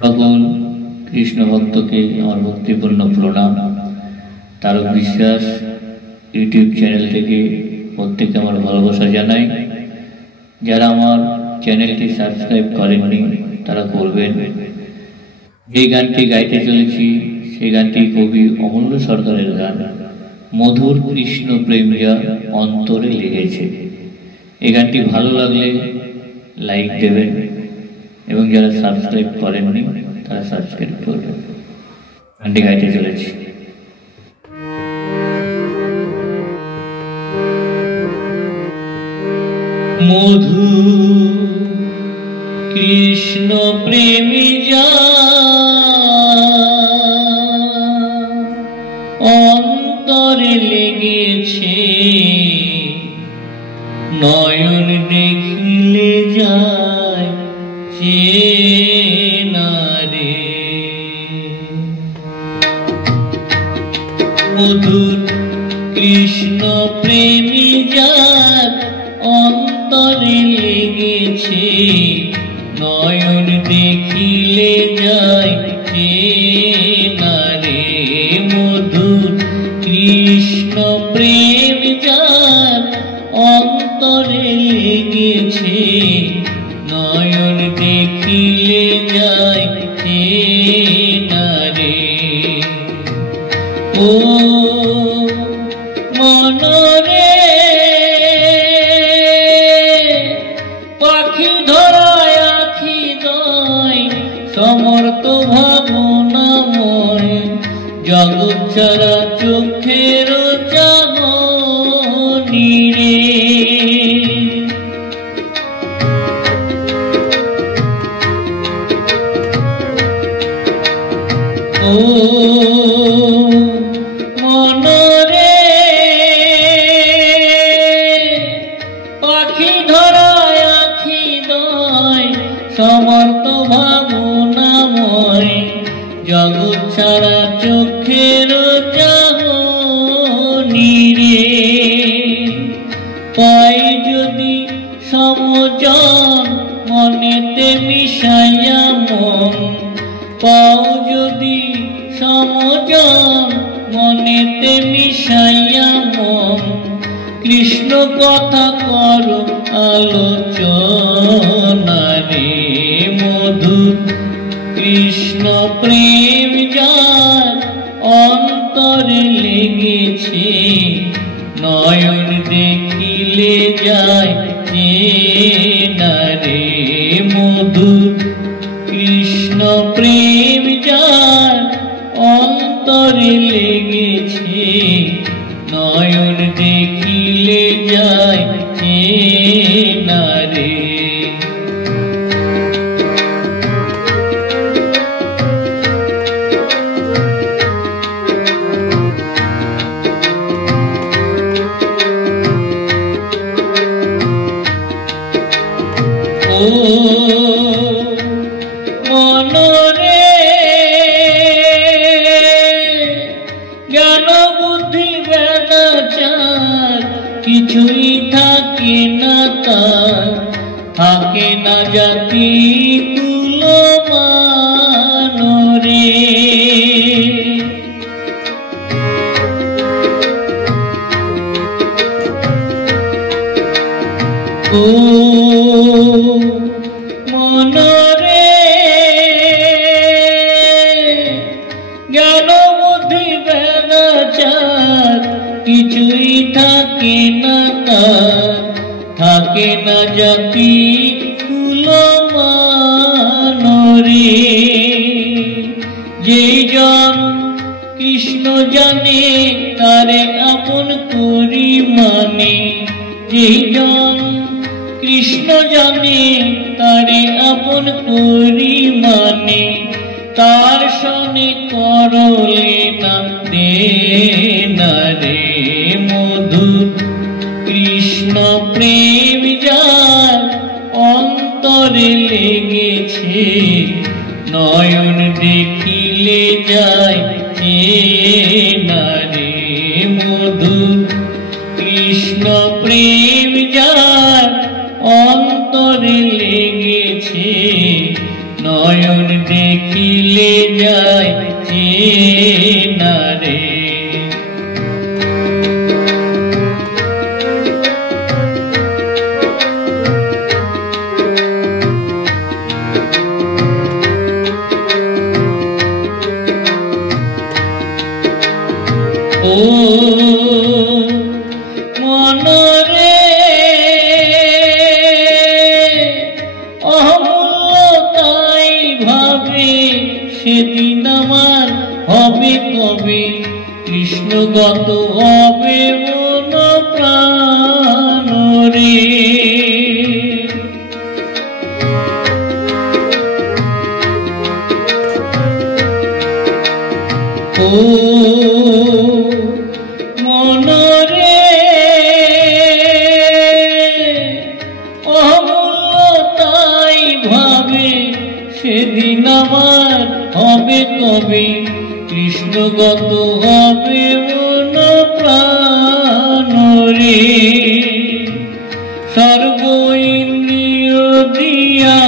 সকল কৃষ্ণ ভক্তকে আমার ভক্তিপূর্ণ প্রণাম। তারক বিশ্বাস ইউটিউব চ্যানেল থেকে প্রত্যেককে আমার ভালোবাসা জানাই। যারা আমার চ্যানেলটি সাবস্ক্রাইব করেননি তারা করবেন। যে গানটি গাইতে চলেছি সেই গানটি কবি অমূল্য সরকারের গান, মধুর কৃষ্ণ প্রেম যা অন্তরে লেগেছে। এই গানটি ভালো লাগলে লাইক দেবেন এবং যারা সাবস্ক্রাইব করেননি তারা সাবস্ক্রাইব করবেন। গানটি গাইতে চলেছি। মধু কৃষ্ণ প্রেমী যা অন্তরে লেগেছে, নয়ন দেখিলে যায় চেনা রে। মধুর কৃষ্ণ প্রেমী যার অন্তরে লেগেছে, নয়ন দেখিলে যায় চেনা রে। মধুর কৃষ্ণ প্রেম যার অন্তরে লেগেছে, নয়ন দেখিলে যায় চেনা রে। ও মনরে পাখি ধরায় আখি দয়, সমর্থ ভাবনাময় জগৎ ছাড়া চোখের চাহনি রে। ও মনরে পাখি ধরায় আখি দয়, সমর্থ ভাবনাময় জগৎ ছাড়া চোখের চাহনি রে। পাই যদি সমজন মনেতে মিশাইয়া মন, পাও যদি সমজন মনেতে মিশাইয়া মন, কৃষ্ণ কথা করো আলোচনা রে। মধুর কৃষ্ণ প্রেম যার অন্তরে লেগেছে, নয়ন দেখিলে যায় চেনা রে। মধুর কৃষ্ণ প্রেম যার অন্তরে লেগেছে, নয়ন দেখিলে যায় চেনা রে। ও মনরে জ্ঞান বুদ্ধি বেদাচার কিছুই থাকে না তার, থাকে না জাতি কুল মানরে। ও মনরে জ্ঞান বুদ্ধি বেদাচার কিছুই থাকে না তার, থাকে না জাতি কুল মানরে। যেই জন কৃষ্ণ জানে তারে আপন করি মানে, যেই জন কৃষ্ণ জানে তারে আপন করি মানে, তার সনে করলে না দেনা রে। মধুর কৃষ্ণ প্রেম যার অন্তরে লেগেছে, নয়ন দেখিলে যায় চেনা রে। মধুর কৃষ্ণ প্রেম যার অন্তরে লেগেছে, নয় নয়ন দেখিলে যায় চেনা রে। ও মনরে অমূল্যতাই ভাবে সেদিন আমার হবে কবে কৃষ্ণগত হবে মন প্রাণ রে। ও মনরে অমূল্যতাই ভাবে সেদিন আমার হবে কবে কৃষ্ণগত হবে মন প্রাণ রে। সর্ব ইন্দ্রিয় দিয়া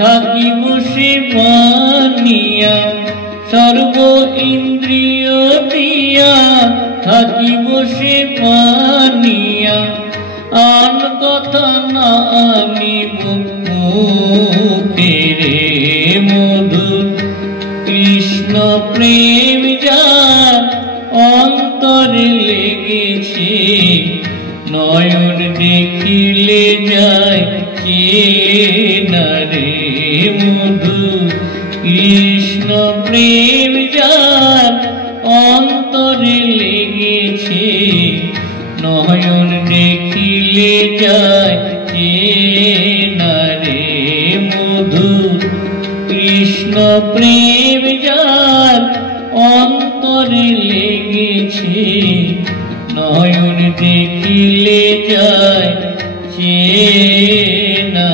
থাকিব সে বানিয়া, সর্ব ইন্দ্রিয় দিয়া থাকিব সে বানিয়া, আন কথা না আনিব মুখে রে। মধুর কৃষ্ণ প্রেম যার অন্তরে লেগেছে, নয়ন দেখিলে যায় চেনা রে। মধুর কৃষ্ণ প্রেম যার অন্তরে লেগেছে, নয়ন দেখিলে যায় চেনা রে। মধুর কৃষ্ণ প্রেম যার অন্তরে লেগেছে, নয়ন দেখিলে যায় চেনা।